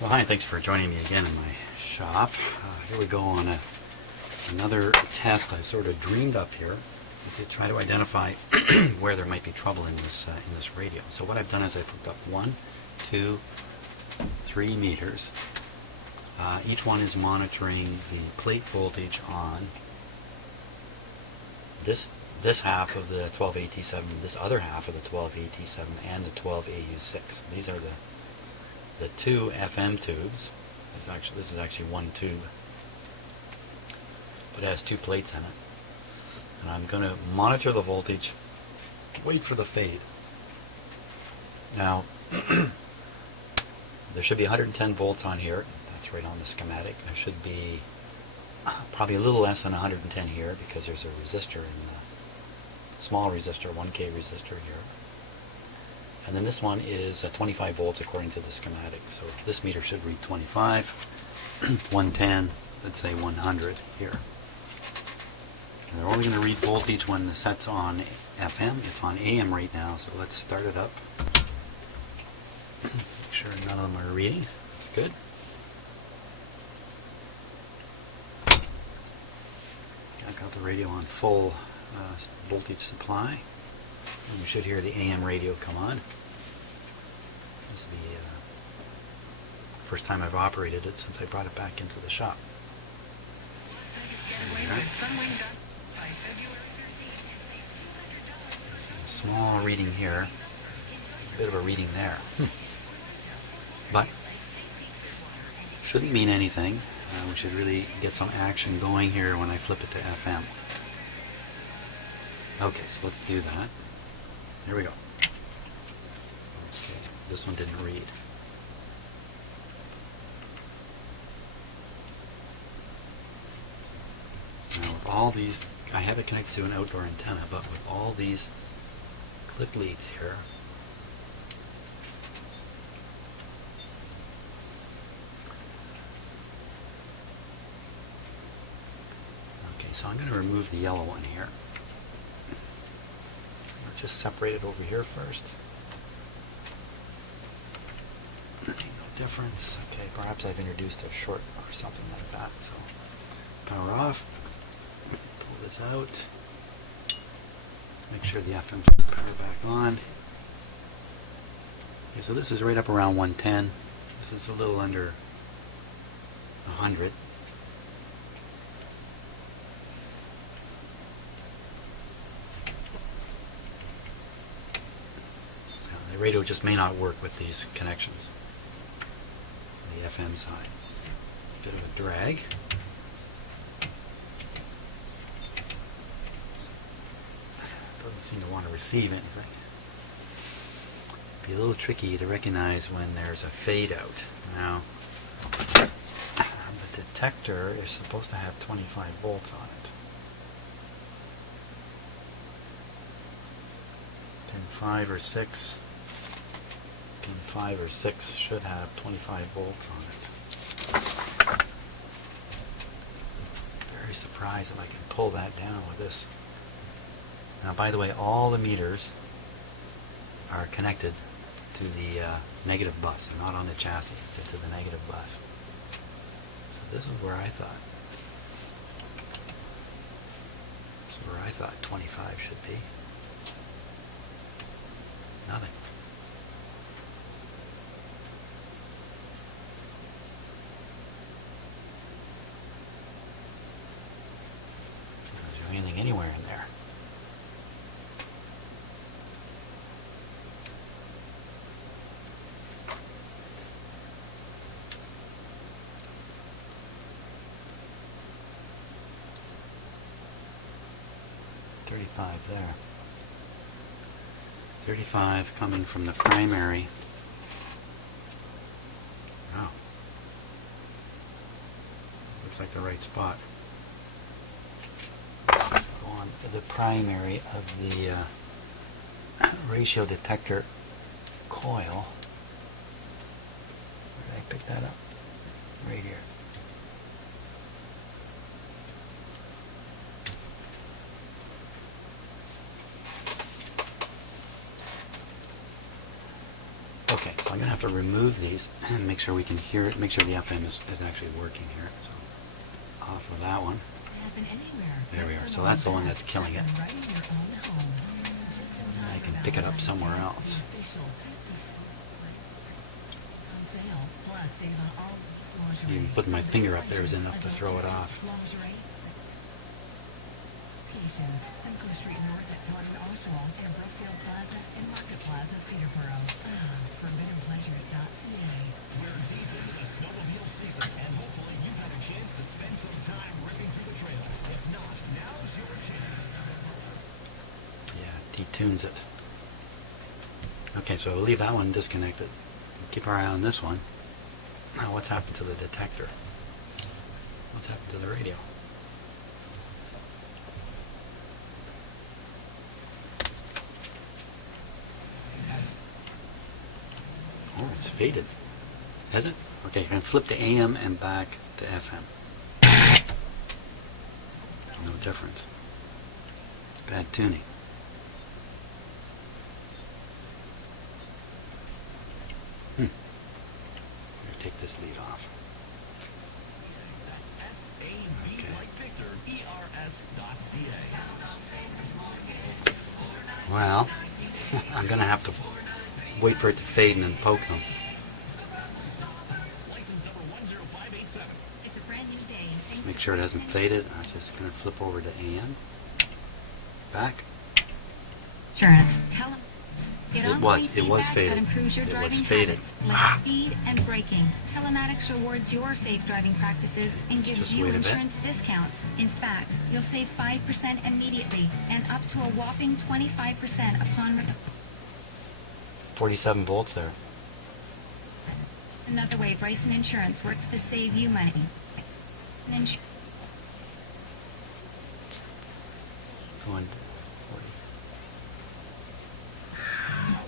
Well, hi, thanks for joining me again in my shop. Here we go on another test I sort of dreamed up here to try to identify where there might be trouble in this radio. So what I've done is I've hooked up 1, 2, 3 meters. Each one is monitoring the plate voltage on this half of the 12AT7, this other half of the 12AT7, and the 12AU6. These are the two FM tubes. This is actually one tube, but it has 2 plates in it. And I'm going to monitor the voltage, wait for the fade. Now, there should be 110 volts on here. That's right on the schematic. There should be probably a little less than 110 here because there's a resistor in the small resistor, 1K resistor here. And then this one is 25 volts according to the schematic. So this meter should read 25, 110, let's say 100 here. And they're only going to read voltage when the set's on FM. It's on AM right now, so let's start it up. Make sure none of them are reading. That's good. I've got the radio on full voltage supply. And we should hear the AM radio come on. This will be the first time I've operated it since I brought it back into the shop. A small reading here, a bit of a reading there. But shouldn't mean anything. We should really get some action going here when I flip it to FM. Okay, so let's do that. Here we go. Okay, this one didn't read. Now with all these, I have it connected to an outdoor antenna, but with all these clip leads here, okay, so I'm going to remove the yellow one here. Just separate it over here first. No difference. Okay, perhaps I've introduced a short or something like that. So power off. Pull this out. Let's make sure the FM power back on. Okay, so this is right up around 110. This is a little under 100. The radio just may not work with these connections. The FM side. A bit of a drag. Doesn't seem to want to receive anything. Be a little tricky to recognize when there's a fade out. Now, the detector is supposed to have 25 volts on it. Pin 5 or 6. 5 or 6 should have 25 volts on it. Very surprised if I can pull that down with this. Now, by the way, all the meters are connected to the negative bus. They're not on the chassis, they're to the negative bus. So this is where I thought. This is where I thought 25 should be. Nothing. Anything anywhere in there. There. 35 coming from the primary. Wow. Looks like the right spot. So on the primary of the ratio detector coil. Where did I pick that up? Right here. Okay, so I'm going to have to remove these and make sure we can hear it, make sure the FM is actually working here. So off of that one. There we are. So that's the one that's killing it. I can pick it up somewhere else. Even putting my finger up there is enough to throw it off. Yeah, detunes it. Okay, so we'll leave that one disconnected. Keep our eye on this one. Now, what's happened to the detector? What's happened to the radio? Oh, it's faded. Has it? Okay, I'm going to flip to AM and back to FM. No difference. Bad tuning. Take this lead off. Okay. Well, I'm going to have to wait for it to fade and then poke them. Make sure it hasn't faded. I'm just going to flip over to AM. Back. Insurance. It was faded. It was faded. Like speed and braking. Telematics rewards your safe driving practices and gives you insurance discounts. In fact, you'll save 5% immediately and up to a whopping 25% upon 47 volts there. Another way Bryson Insurance works to save you money. Going 40.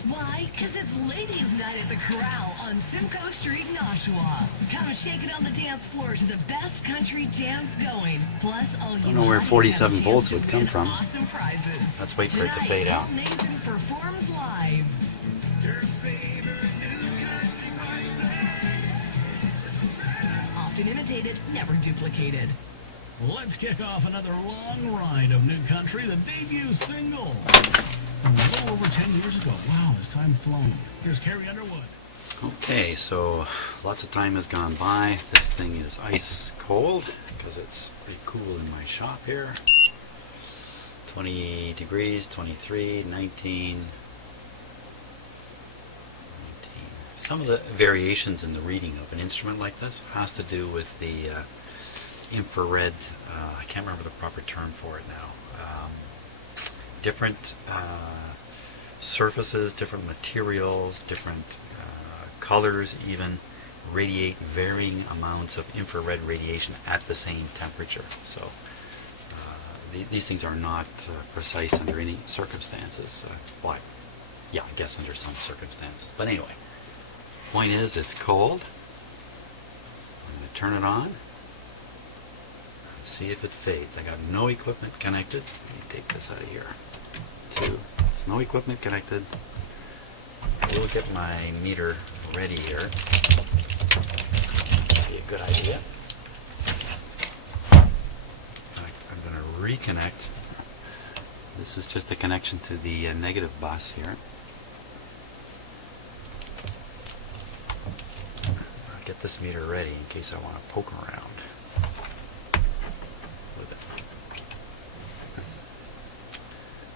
Why? Because it's Ladies' Night at the Corral on Simcoe Street in Oshawa. Come shake it on the dance floor to the best country jams going. Plus, all you I don't know where 47 volts would come from. Awesome prizes. Let's wait for it to fade out. Nathan performs live. Often imitated, never duplicated. Let's kick off another long ride of new country, the debut single. A little over 10 years ago. Wow, has time flown. Here's Carrie Underwood. Okay, so lots of time has gone by. This thing is ice cold because it's pretty cool in my shop here. 20 degrees, 23, 19. Some of the variations in the reading of an instrument like this has to do with the infrared, I can't remember the proper term for it now. Different surfaces, different materials, different colors even radiate varying amounts of infrared radiation at the same temperature. So these things are not precise under any circumstances. Well, yeah, I guess under some circumstances. But anyway, point is it's cold. I'm going to turn it on. See if it fades. I got no equipment connected. Let me take this out of here. There's no equipment connected. We'll get my meter ready here. Be a good idea. I'm going to reconnect. This is just a connection to the negative bus here. I'll get this meter ready in case I want to poke around.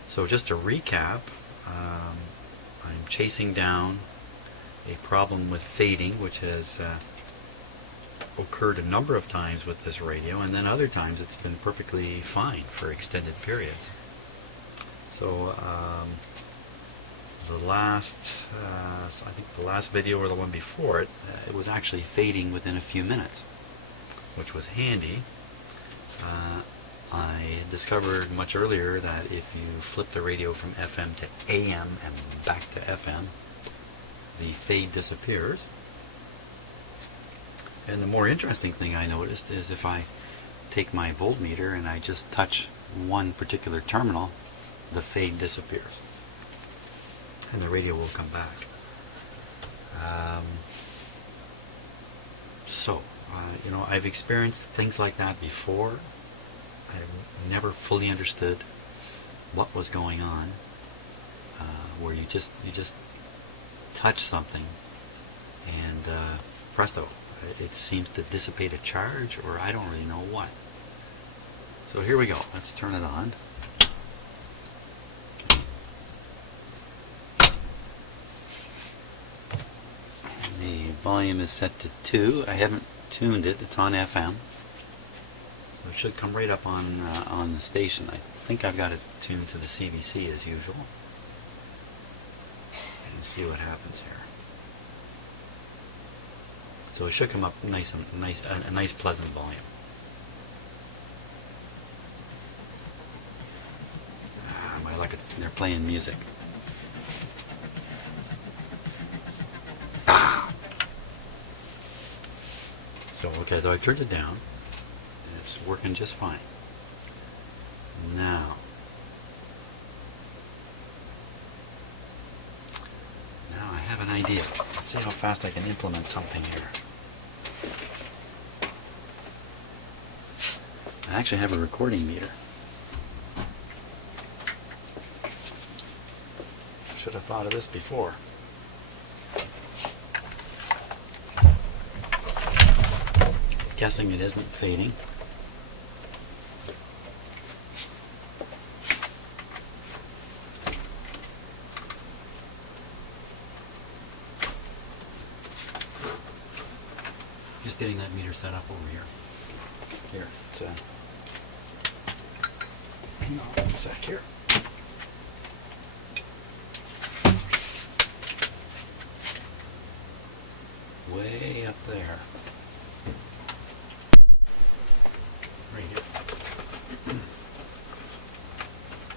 So just to recap, I'm chasing down a problem with fading, which has occurred a number of times with this radio, and then other times it's been perfectly fine for extended periods. So the last, I think the last video or the one before it, it was actually fading within a few minutes, which was handy. I discovered much earlier that if you flip the radio from FM to AM and back to FM, the fade disappears. And the more interesting thing I noticed is if I take my voltmeter and I just touch one particular terminal, the fade disappears. And the radio will come back. So, you know, I've experienced things like that before. I've never fully understood what was going on, where you just touch something and presto, it seems to dissipate a charge, or I don't really know what. So here we go. Let's turn it on. The volume is set to 2. I haven't tuned it. It's on FM. So it should come right up on the station. I think I've got it tuned to the CBC as usual. And see what happens here. So it should come up a nice pleasant volume. My luck, they're playing music. So okay, so I turned it down, and it's working just fine. Now I have an idea. Let's see how fast I can implement something here. I actually have a recording meter. Should have thought of this before. Guessing it isn't fading. Just getting that meter set up over here. Here, it's hang on a sec here. Way up there. Right here.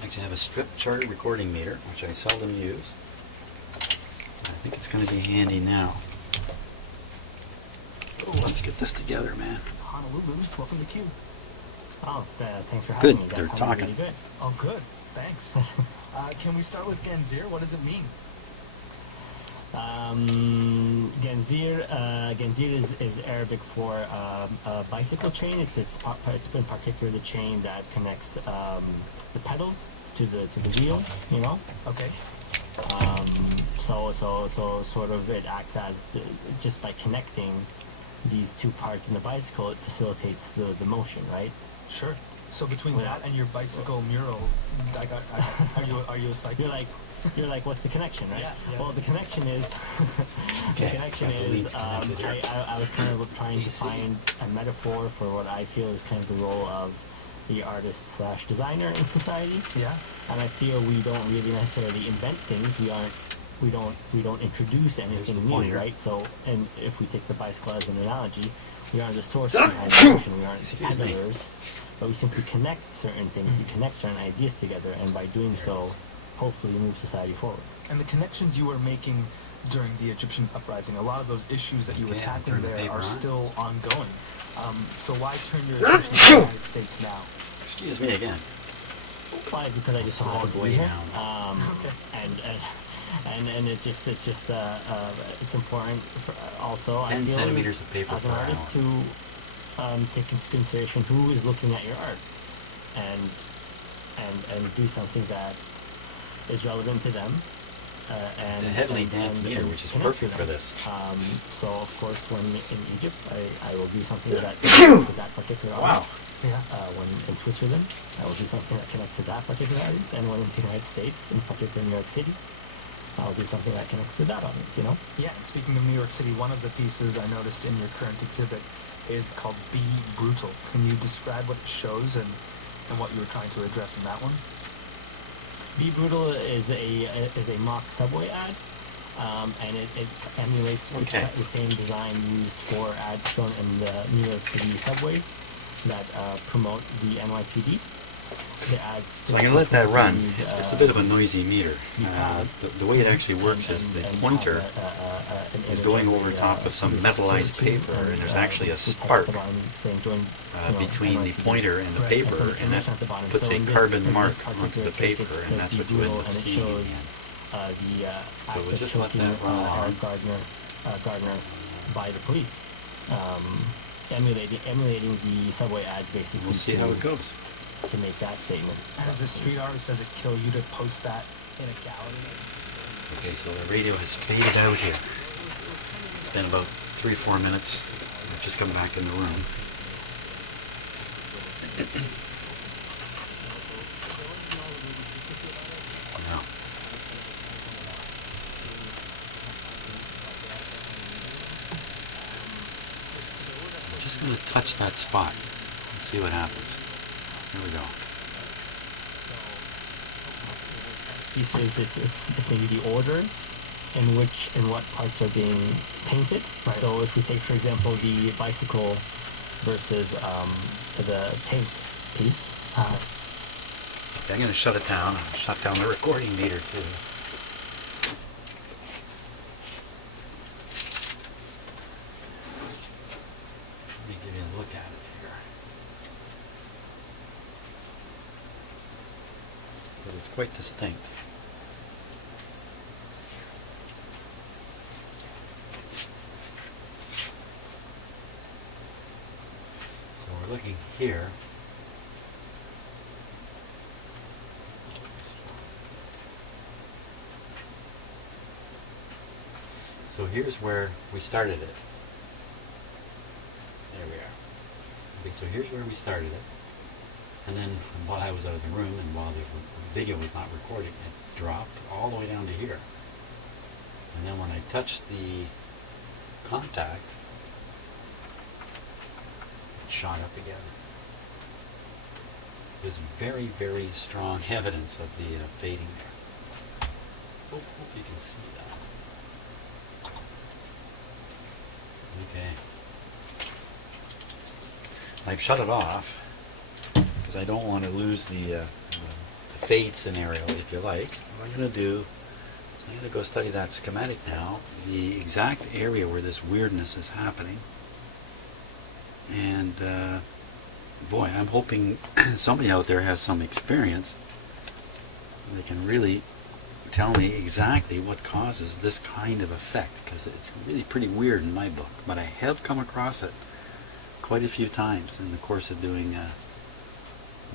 Actually, I have a strip chart recording meter, which I seldom use. I think it's going to be handy now. Oh, let's get this together, man. Honolulu, welcome to Q. Oh, thanks for having Good, me. they're talking. Really good. Oh, good. Thanks. Can we start with Ganzir? What does it mean? Ganzir is Arabic for a bicycle chain. It's been particularly the chain that connects the pedals to the wheel. You know. Okay. So sort of it acts as just by connecting these two parts in the bicycle, it facilitates the motion, right? Sure. So between that and your bicycle mural, are you a cyclist? You're like, what's the connection, right? Yeah. Well, the connection is, I was kind of trying to find a metaphor for what I feel is kind of the role of the artist/designer in society. Yeah. And I feel we don't really necessarily invent things. We don't introduce anything new, right? So, and if we take the bicycle as an analogy, we aren't the source behind the motion. We aren't the peddlers, but we simply connect certain things. We connect certain ideas together, and by doing so, hopefully move society forward. And the connections you were making during the Egyptian uprising, a lot of those issues that you were tackling there are still ongoing. So why turn your attention to the United States now? Excuse me again. Why? Because I just wanted to be here. And it's important also. 10 centimeters of paper as an per artist hour. to take into consideration who is looking at your art, and do something that is relevant to them. It's a heavily damped meter, which is perfect for this. So of course, when in Egypt, I will do something that connects with that particular audience. Yeah. When in Switzerland, I will do something that connects to that particular audience, and when in the United States, in particular New York City, I'll do something that connects to that audience, you know? Yeah, and speaking of New York City, one of the pieces I noticed in your current exhibit is called Be Brutal. Can you describe what it shows and what you were trying to address in that one? Be Brutal is a mock subway ad, and it emulates the same design used for ads shown in the New York City subways that promote the NYPD. The ads. So I'm going to let that run. It's a bit of a noisy meter. The way it actually works is the pointer is going over top of some metallized paper, and there's actually a spark between the pointer and the paper, and that puts a carbon mark onto the paper, and that's what you end up seeing in the end. So we'll just let that run along. Gardner by the police, emulating the subway ads basically. We'll see how it goes. To make that statement. As a street artist, does it kill you to post that in a gallery? Okay, so the radio has faded out here. It's been about 3-4 minutes. I've just come back in the room. Now, I'm just going to touch that spot and see what happens. Here we go. He says it's maybe the order in what parts are being painted. Right. So if we take, for example, the bicycle versus the tank piece. Okay, I'm going to shut it down. I'll shut down the recording meter too. Let me give you a look at it here. But it's quite distinct. So we're looking here. So here's where we started it. There we are. Okay, so here's where we started it. And then while I was out of the room and while the video was not recording, it dropped all the way down to here. And then when I touched the contact, it shot up again. There's very, very strong evidence of the fading there. Hope you can see that. Okay. I've shut it off because I don't want to lose the fade scenario, if you like. What I'm going to do, I'm going to go study that schematic now, the exact area where this weirdness is happening. And boy, I'm hoping somebody out there has some experience. They can really tell me exactly what causes this kind of effect, because it's really pretty weird in my book, but I have come across it quite a few times in the course of doing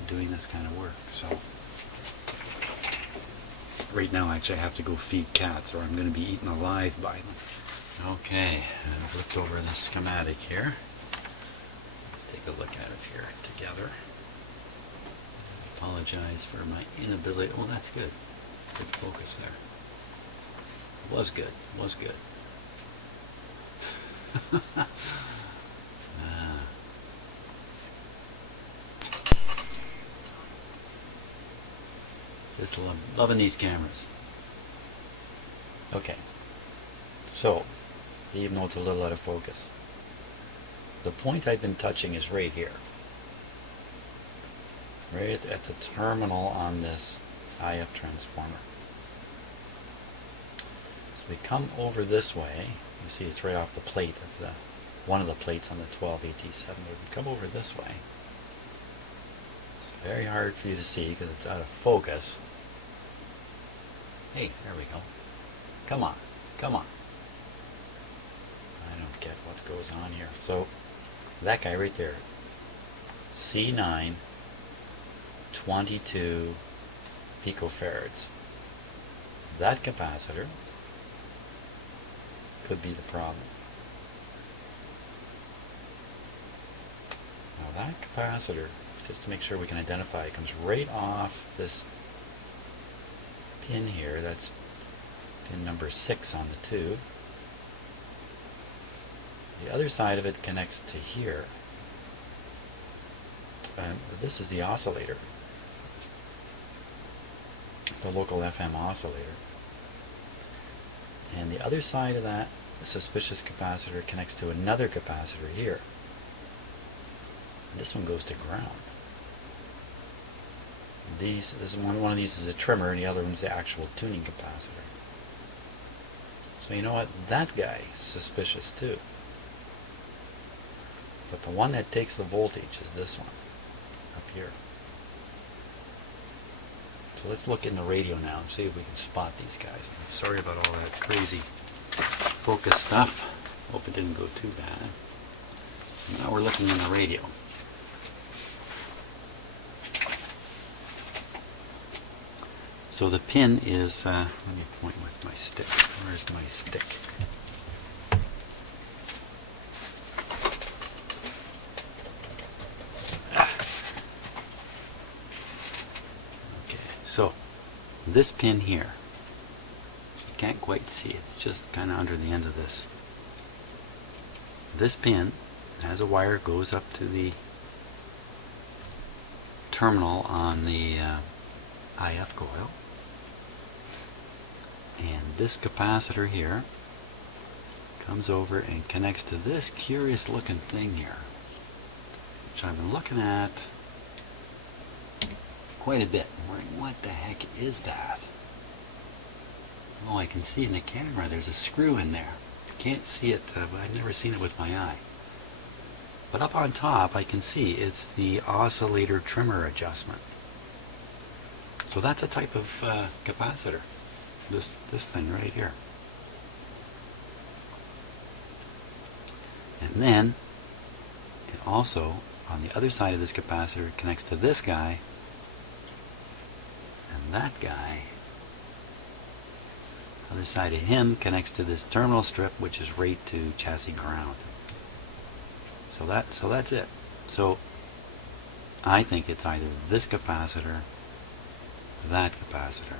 this kind of work. So right now actually I have to go feed cats or I'm going to be eaten alive by them. Okay, I've looked over the schematic here. Let's take a look at it here together. Apologize for my inability. Oh, that's good. Good focus there. Was good. Was good. Just loving these cameras. Okay. So, even though it's a little out of focus, the point I've been touching is right here. Right at the terminal on this IF transformer. So we come over this way. You see it's right off the plate of one of the plates on the 12AT7. We come over this way. It's very hard for you to see because it's out of focus. Hey, there we go. Come on, come on. I don't get what goes on here. So that guy right there, C9, 22 picofarads. That capacitor could be the problem. Now that capacitor, just to make sure we can identify, it comes right off this pin here. That's pin number 6 on the tube. The other side of it connects to here. And this is the oscillator, the local FM oscillator. And the other side of that suspicious capacitor connects to another capacitor here. And this one goes to ground. One of these is a trimmer and the other one's the actual tuning capacitor. So you know what? That guy is suspicious too. But the one that takes the voltage is this one, up here. So let's look in the radio now and see if we can spot these guys. I'm sorry about all that crazy focus stuff. Hope it didn't go too bad. So now we're looking in the radio. So the pin is, let me point with my stick. Where's my stick? Okay, so this pin here, you can't quite see it, it's just kind of under the end of this. This pin has a wire, goes up to the terminal on the IF coil. And this capacitor here comes over and connects to this curious looking thing here, which I've been looking at quite a bit. I'm wondering, what the heck is that? Oh, I can see in the camera there's a screw in there. Can't see it, but I've never seen it with my eye. But up on top I can see it's the oscillator trimmer adjustment. So that's a type of capacitor. This thing right here. And then it also, on the other side of this capacitor, connects to this guy, and that guy, other side of him, connects to this terminal strip, which is right to chassis ground. So that's it. So I think it's either this capacitor, that capacitor.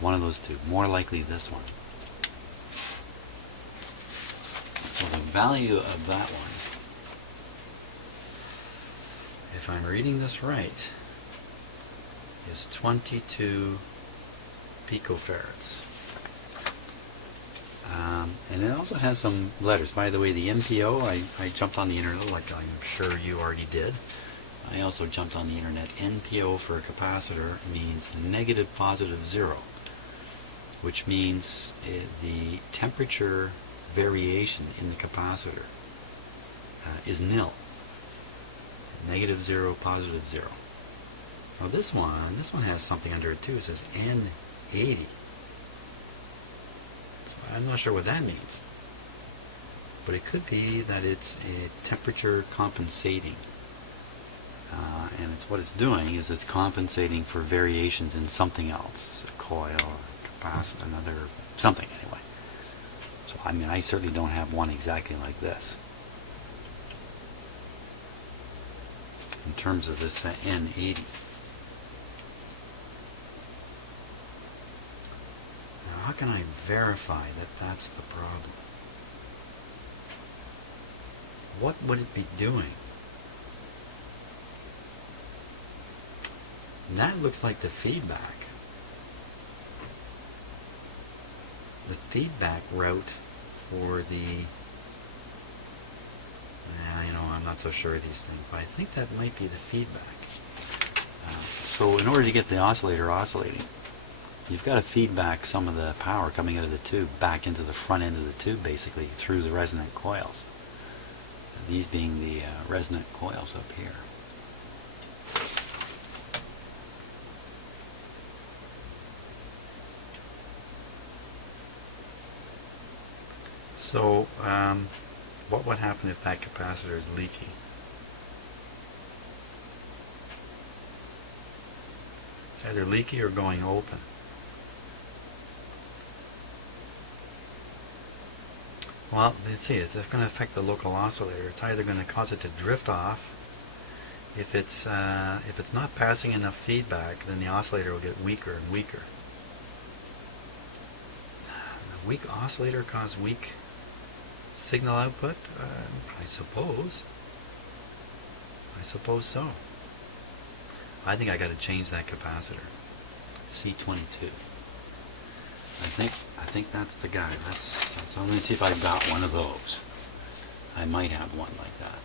One of those two. More likely this one. So the value of that one, if I'm reading this right, is 22 picofarads. And it also has some letters. By the way, the MPO, I jumped on the internet, like I'm sure you already did. I also jumped on the internet. NPO for a capacitor means negative positive zero, which means the temperature variation in the capacitor is nil. Negative zero, positive zero. Now this one has something under it too. It says N80. So I'm not sure what that means. But it could be that it's a temperature compensating. And what it's doing is it's compensating for variations in something else. A coil, capacitor, another, something anyway. So I mean, I certainly don't have one exactly like this. In terms of this N80. Now, how can I verify that that's the problem? What would it be doing? And that looks like the feedback. The feedback route for the, you know, I'm not so sure of these things, but I think that might be the feedback. So in order to get the oscillator oscillating, you've got to feedback some of the power coming out of the tube back into the front end of the tube, basically, through the resonant coils. These being the resonant coils up here. So, what would happen if that capacitor is leaky? It's either leaky or going open. Well, let's see, it's going to affect the local oscillator. It's either going to cause it to drift off. If it's not passing enough feedback, then the oscillator will get weaker and weaker. A weak oscillator cause weak signal output? I suppose. I suppose so. I think I got to change that capacitor. C22. I think that's the guy. So let me see if I've got one of those. I might have one like that.